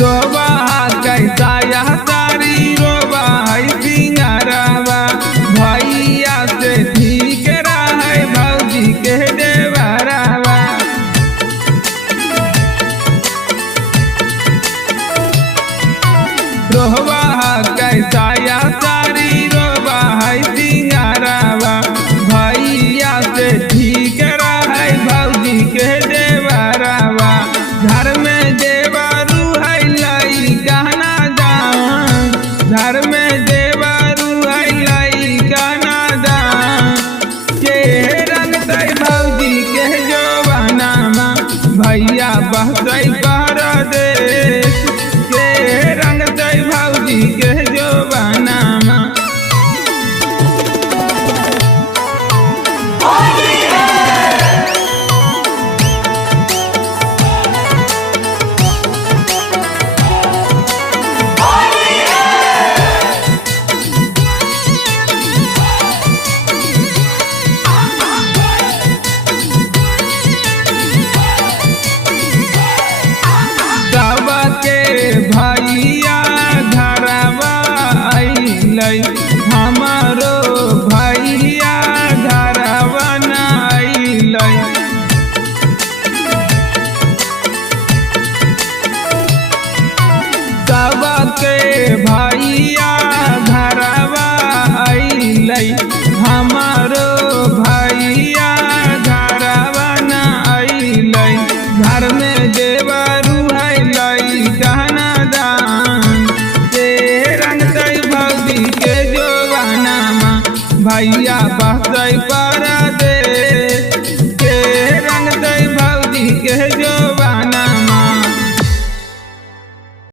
रोबा कैसा यह सारी रोबा है सिंगारवा भैया से ठीक रहे भौजी के देवरवा। रोबा कैसा यह सारी रोबा है सिंगारवा भैया से ठीक रहे भौजी के देवरवा। घर में देवरू है लाई गहना दान घर में देवरू है लाई गहना दान के रंग तय भौजी के जवानामा भैया बहतै परदेश के रंग तय भौजी के जवानामा। भैया घरवा अइलै हमारो भैया घरवा न अइलै। सबके भैया घरवा अइलै हमारो भैया घरवा न अइलै। घर में देवरू है लाई गहना दान के रंग तय भौजी के जवानामा भैया बहतै परदेश।